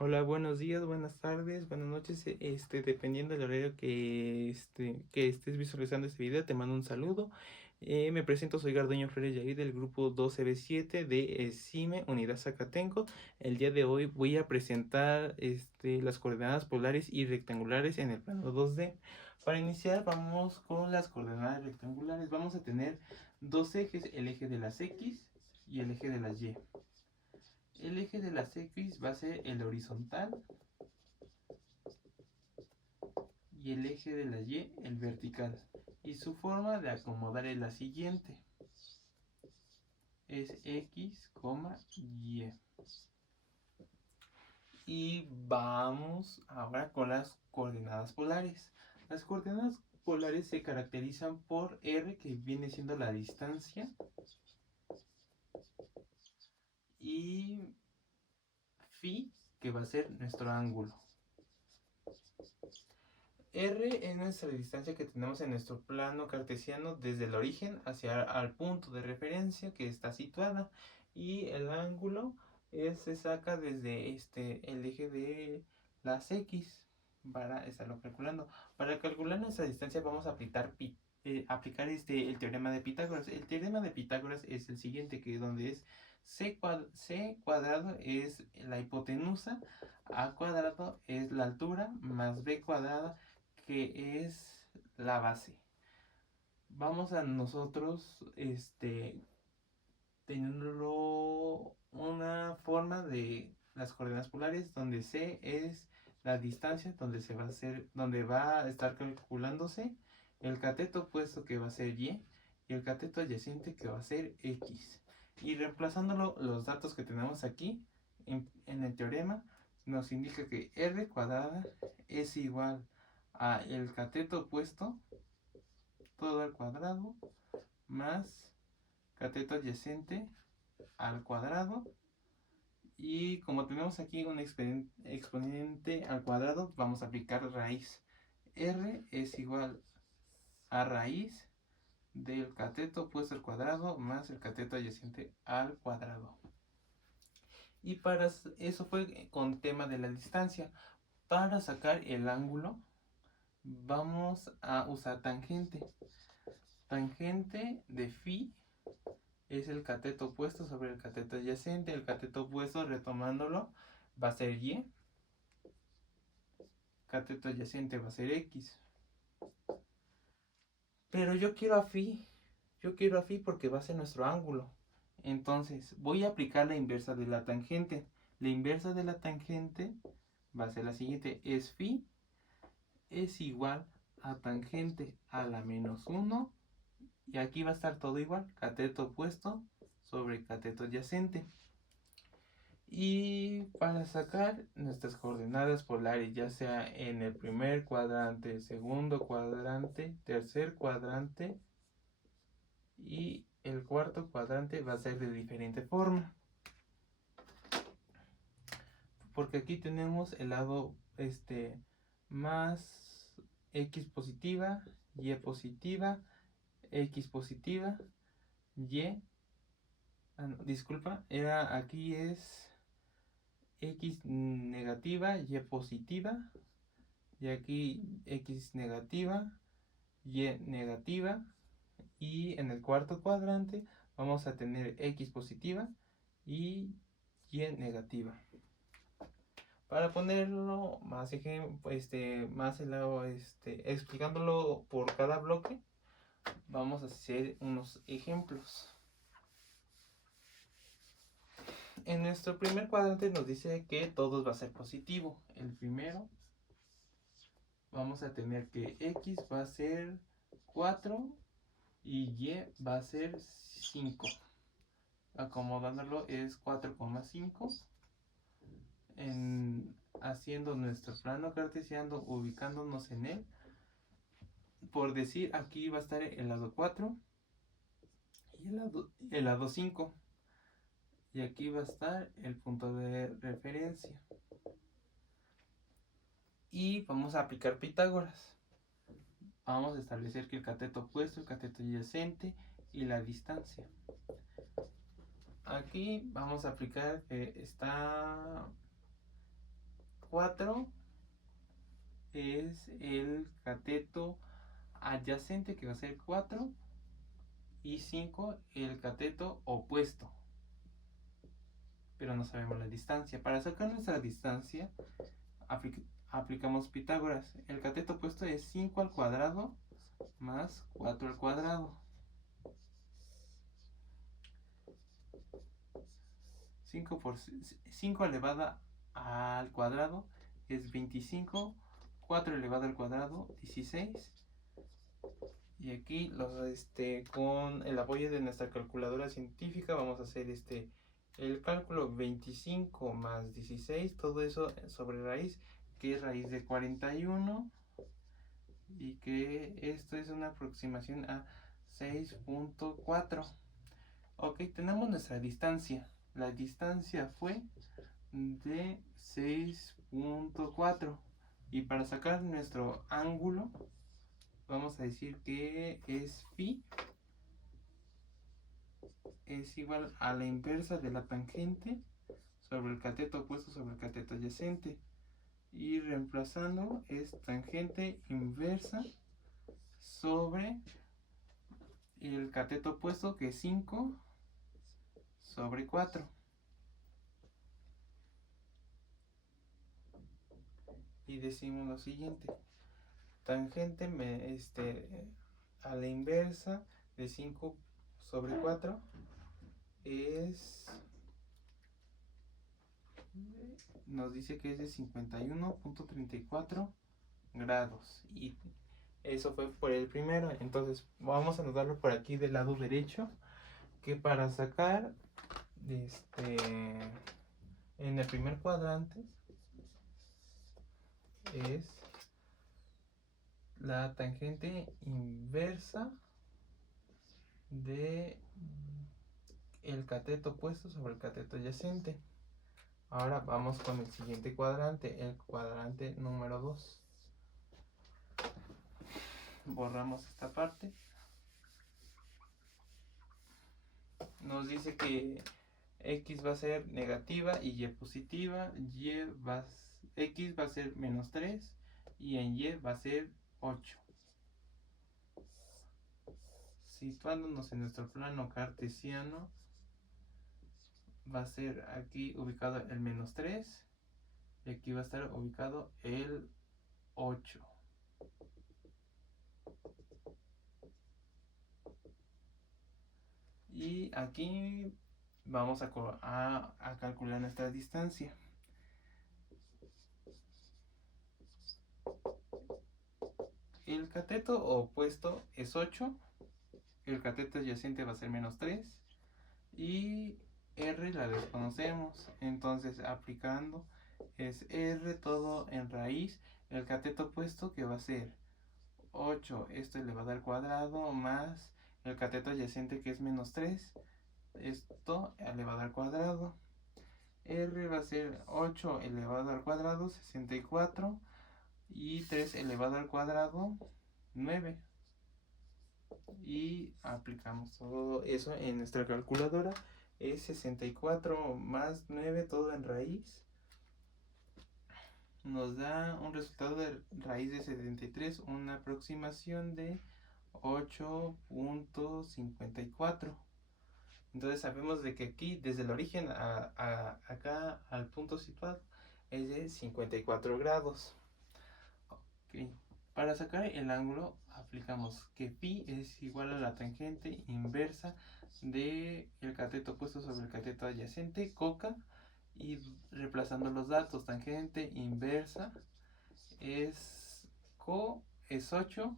Hola, buenos días, buenas tardes, buenas noches, dependiendo del horario que estés visualizando este video, te mando un saludo. Me presento, soy Garduño Flores Yair del grupo 12B7 de CIME Unidad Zacatenco. El día de hoy voy a presentar las coordenadas polares y rectangulares en el plano 2D. Para iniciar, vamos con las coordenadas rectangulares. Vamos a tener dos ejes, el eje de las X y el eje de las Y. El eje de las X va a ser el horizontal y el eje de la Y el vertical. Y su forma de acomodar es la siguiente. Es X, Y. Y vamos ahora con las coordenadas polares. Las coordenadas polares se caracterizan por R, que viene siendo la distancia, y Phi, que va a ser nuestro ángulo. R es nuestra distancia que tenemos en nuestro plano cartesiano desde el origen hacia el punto de referencia que está situada, y el ángulo se saca desde el eje de las X para estarlo calculando. Para calcular nuestra distancia vamos a aplicar el teorema de Pitágoras. El teorema de Pitágoras es el siguiente, que donde es C cuadrado es la hipotenusa, A cuadrado es la altura, más B cuadrada, que es la base. Vamos a nosotros teniendo una forma de las coordenadas polares donde C es la distancia donde va a estar calculándose el cateto opuesto, que va a ser Y, y el cateto adyacente, que va a ser X. Y reemplazándolo, los datos que tenemos aquí en el teorema nos indica que R cuadrada es igual a el cateto opuesto todo al cuadrado más cateto adyacente al cuadrado. Y como tenemos aquí un exponente al cuadrado, vamos a aplicar raíz. R es igual a raíz del cateto opuesto al cuadrado más el cateto adyacente al cuadrado. Y para eso fue con tema de la distancia. Para sacar el ángulo vamos a usar tangente. Tangente de phi es el cateto opuesto sobre el cateto adyacente. El cateto opuesto, retomándolo, va a ser Y. Cateto adyacente va a ser X. Pero yo quiero a phi. Yo quiero a phi porque va a ser nuestro ángulo. Entonces voy a aplicar la inversa de la tangente. La inversa de la tangente va a ser la siguiente. Es phi es igual a tangente a la menos 1. Y aquí va a estar todo igual. Cateto opuesto sobre cateto adyacente. Y para sacar nuestras coordenadas polares, ya sea en el primer cuadrante, segundo cuadrante, tercer cuadrante y el cuarto cuadrante, va a ser de diferente forma. Porque aquí tenemos el lado más X positiva, Y positiva, X positiva, Y. No, disculpa, aquí es X negativa, Y positiva. Y aquí X negativa, Y negativa. Y en el cuarto cuadrante vamos a tener X positiva y Y negativa. Para ponerlo más más explicándolo por cada bloque, vamos a hacer unos ejemplos. En nuestro primer cuadrante nos dice que todo va a ser positivo. El primero, vamos a tener que X va a ser 4 y Y va a ser 5. Acomodándolo es 4,5. Haciendo nuestro plano cartesiano, ubicándonos en él. Por decir, aquí va a estar el lado 4 y el lado 5. Y aquí va a estar el punto de referencia. Y vamos a aplicar Pitágoras. Vamos a establecer que el cateto opuesto, el cateto adyacente y la distancia. Aquí vamos a aplicar que está 4 es el cateto adyacente, que va a ser 4, y 5 el cateto opuesto, pero no sabemos la distancia. Para sacar nuestra distancia aplicamos Pitágoras. El cateto opuesto es 5 al cuadrado más 4 al cuadrado. 5 elevada al cuadrado es 25, 4 elevado al cuadrado 16. Y aquí con el apoyo de nuestra calculadora científica vamos a hacer el cálculo. 25 más 16, todo eso sobre raíz, que es raíz de 41, y que esto es una aproximación a 6.4. Ok, tenemos nuestra distancia. La distancia fue de 6.4, y para sacar nuestro ángulo vamos a decir que es phi es igual a la inversa de la tangente sobre el cateto opuesto sobre el cateto adyacente, y reemplazando es tangente inversa sobre el cateto opuesto, que es 5 sobre 4. Y decimos lo siguiente: tangente a la inversa de 5 sobre 4 nos dice que es de 51.34 grados, y eso fue por el primero. Entonces vamos a anotarlo por aquí del lado derecho, que para sacar en el primer cuadrante es la tangente inversa de el cateto opuesto sobre el cateto adyacente. Ahora vamos con el siguiente cuadrante, el cuadrante número 2. Borramos esta parte. Nos dice que x va a ser negativa y y positiva, x va a ser menos 3 y en y va a ser 8. Situándonos en nuestro plano cartesiano, va a ser aquí ubicado el menos 3 y aquí va a estar ubicado el 8. Y aquí vamos a calcular nuestra distancia. El cateto opuesto es 8, el cateto adyacente va a ser menos 3 y R la desconocemos, entonces aplicando es R todo en raíz, el cateto opuesto, que va a ser 8 esto elevado al cuadrado, más el cateto adyacente, que es menos 3, esto elevado al cuadrado. R va a ser 8 elevado al cuadrado 64, y 3 elevado al cuadrado 9. Y aplicamos todo eso en nuestra calculadora. Es 64 más 9 todo en raíz, nos da un resultado de raíz de 73, una aproximación de 8.54. Entonces sabemos de que aquí, desde el origen acá al punto situado, es de 54 grados. Okay. Para sacar el ángulo aplicamos que phi es igual a la tangente inversa de el cateto opuesto sobre el cateto adyacente, coca, y reemplazando los datos, tangente inversa es co es 8,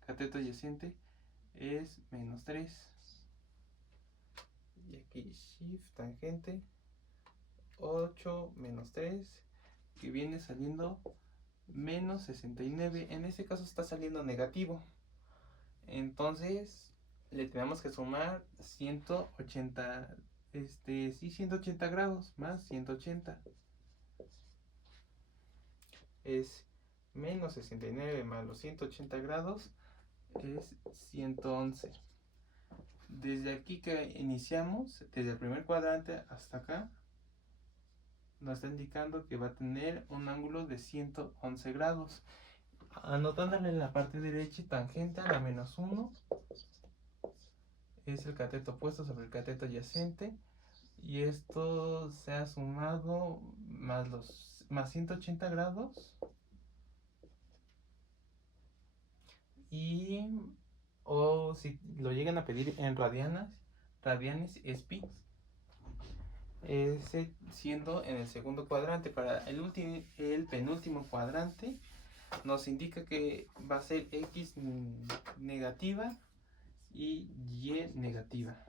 cateto adyacente es menos 3, y aquí shift tangente 8 menos 3, que viene saliendo menos 69. En este caso está saliendo negativo, entonces le tenemos que sumar 180, 180 grados más 180 es menos 69 más los 180 grados es 111. Desde aquí que iniciamos, desde el primer cuadrante hasta acá, nos está indicando que va a tener un ángulo de 111 grados. Anotándole en la parte derecha, tangente a la -1 es el cateto opuesto sobre el cateto adyacente, y esto se ha sumado más 180 grados, y o si lo llegan a pedir en radianes es pi, siendo en el segundo cuadrante. Para el penúltimo cuadrante nos indica que va a ser x negativa y y negativa.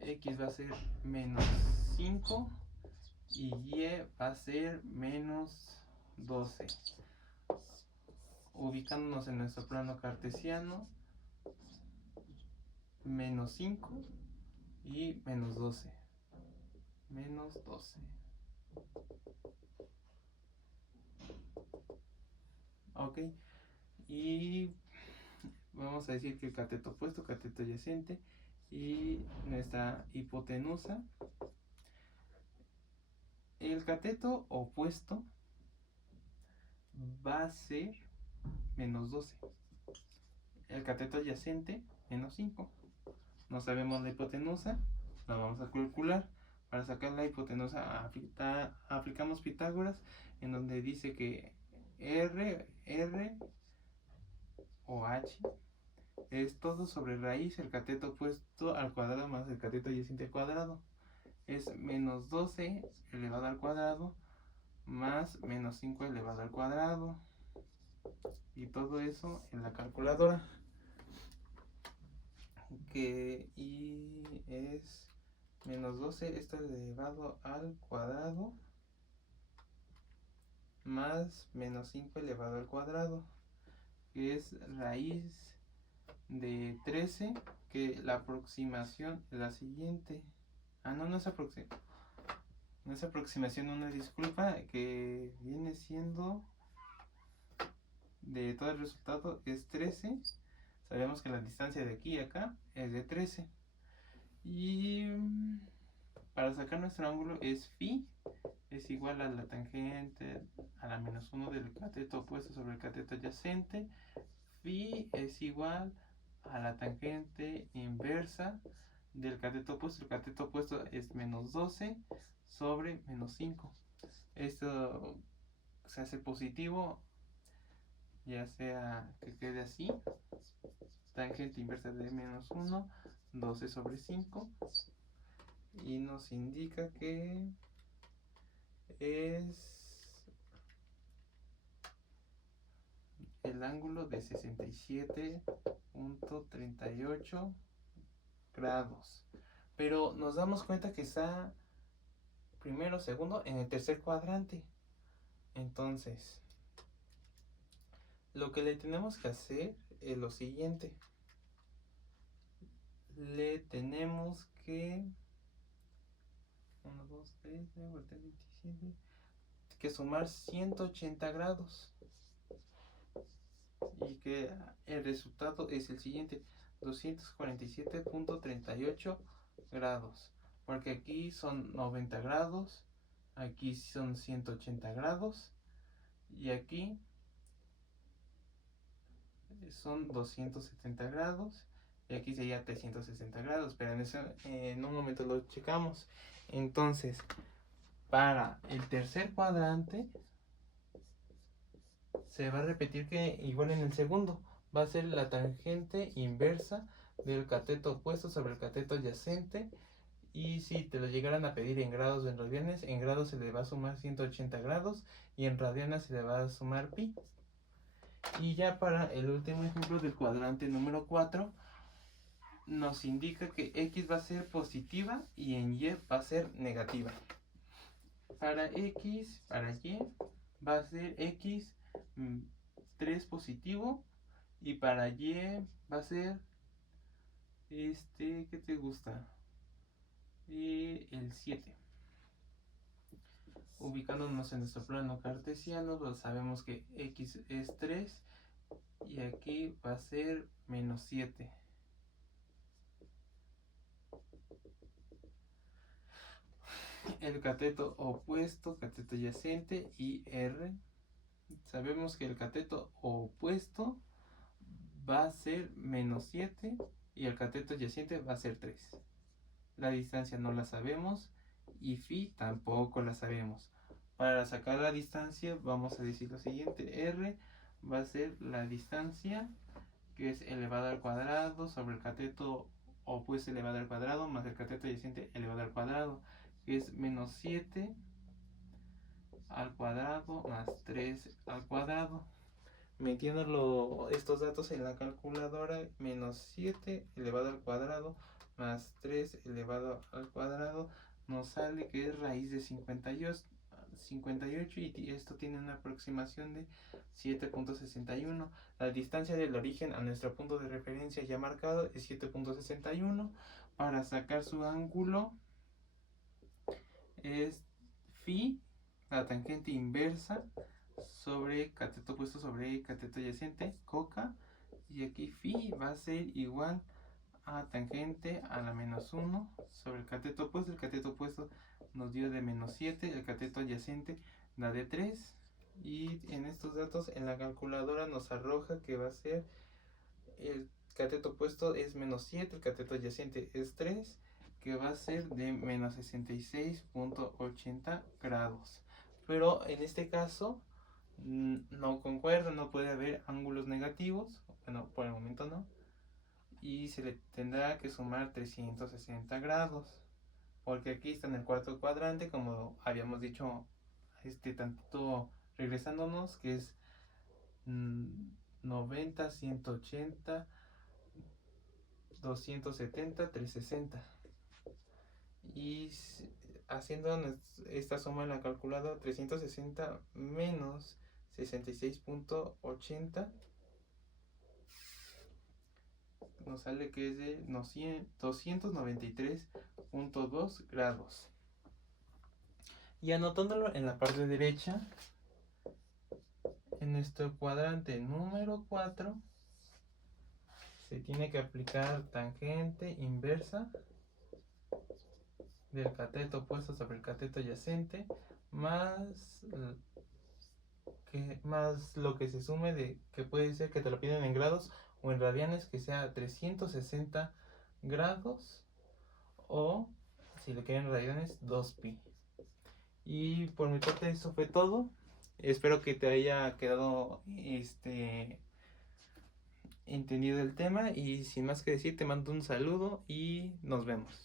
X va a ser -5 y y va a ser -12. Ubicándonos en nuestro plano cartesiano, -5 y -12. -12. Ok. Y vamos a decir que el cateto opuesto, cateto adyacente y nuestra hipotenusa. El cateto opuesto va a ser -12. El cateto adyacente, -5. No sabemos la hipotenusa, la vamos a calcular. Para sacar la hipotenusa aplicamos Pitágoras, en donde dice que R o H es todo sobre raíz el cateto opuesto al cuadrado más el cateto adyacente al cuadrado. Es -12 elevado al cuadrado más -5 elevado al cuadrado. Y todo eso en la calculadora. Y es -12 esto elevado al cuadrado más -5 elevado al cuadrado, que es raíz de 13, que la aproximación es la siguiente. No es aproximación. No es aproximación, una disculpa, que viene siendo de todo el resultado es 13. Sabemos que la distancia de aquí a acá es de 13. Y para sacar nuestro ángulo es phi, es igual a la tangente a la -1 del cateto opuesto sobre el cateto adyacente. Phi es igual a la tangente inversa del cateto opuesto. El cateto opuesto es -12 sobre -5. Esto se hace positivo, ya sea que quede así, tangente inversa de -1, 12 sobre 5, y nos indica que es el ángulo de 67.38 grados. Pero nos damos cuenta que está primero, segundo, en el tercer cuadrante. Entonces, lo que le tenemos que hacer es lo siguiente. Le tenemos que 1, 2, 3, 9, 27, que sumar 180 grados. Y que el resultado es el siguiente: 247.38 grados. Porque aquí son 90 grados, aquí son 180 grados y aquí son 270 grados y aquí sería 360 grados, pero en un momento lo checamos. Entonces, para el tercer cuadrante se va a repetir que igual en el segundo va a ser la tangente inversa del cateto opuesto sobre el cateto adyacente. Y si te lo llegaran a pedir en grados o en radianes, en grados se le va a sumar 180 grados y en radianes se le va a sumar pi. Y ya para el último ejemplo del cuadrante número 4, nos indica que x va a ser positiva y en y va a ser negativa. Para x, para y, va a ser x 3 positivo, y para y va a ser ¿qué te gusta? El 7. Ubicándonos en nuestro plano cartesiano, pues sabemos que x es 3 y aquí va a ser -7. el cateto opuesto, cateto adyacente y R. Sabemos que el cateto opuesto va a ser -7 y el cateto adyacente va a ser 3. La distancia no la sabemos y phi tampoco la sabemos. Para sacar la distancia vamos a decir lo siguiente: R va a ser la distancia, que es elevado al cuadrado sobre el cateto opuesto elevado al cuadrado más el cateto adyacente elevado al cuadrado, que es -7 al cuadrado más 3 al cuadrado. Metiendo estos datos en la calculadora, -7 elevado al cuadrado más 3 elevado al cuadrado, nos sale que es raíz de 58 y esto tiene una aproximación de 7.61. La distancia del origen a nuestro punto de referencia ya marcado es 7.61. Para sacar su ángulo es phi, la tangente inversa, sobre cateto opuesto sobre cateto adyacente, coca, y aquí phi va a ser igual a tangente a la -1 sobre el cateto opuesto. El cateto opuesto nos dio de -7, el cateto adyacente da de 3, y en estos datos en la calculadora nos arroja que va a ser el cateto opuesto es -7, el cateto adyacente es 3, que va a ser de -66.80 grados. Pero en este caso no concuerda, no puede haber ángulos negativos, bueno, por el momento no, y se le tendrá que sumar 360 grados, porque aquí está en el cuarto cuadrante, como habíamos dicho tantito regresándonos, que es 90, 180, 270, 360. Y haciendo esta suma en la calculadora, 360 menos 66.80 nos sale que es de 293.2 grados. Y anotándolo en la parte derecha, en nuestro cuadrante número 4, se tiene que aplicar tangente inversa del cateto opuesto sobre el cateto adyacente, más lo que se sume de que puede ser que te lo piden en grados o en radianes, que sea 360 grados, o si lo quieren en radianes 2pi. Y por mi parte eso fue todo. Espero que te haya quedado entendido el tema, y sin más que decir te mando un saludo y nos vemos.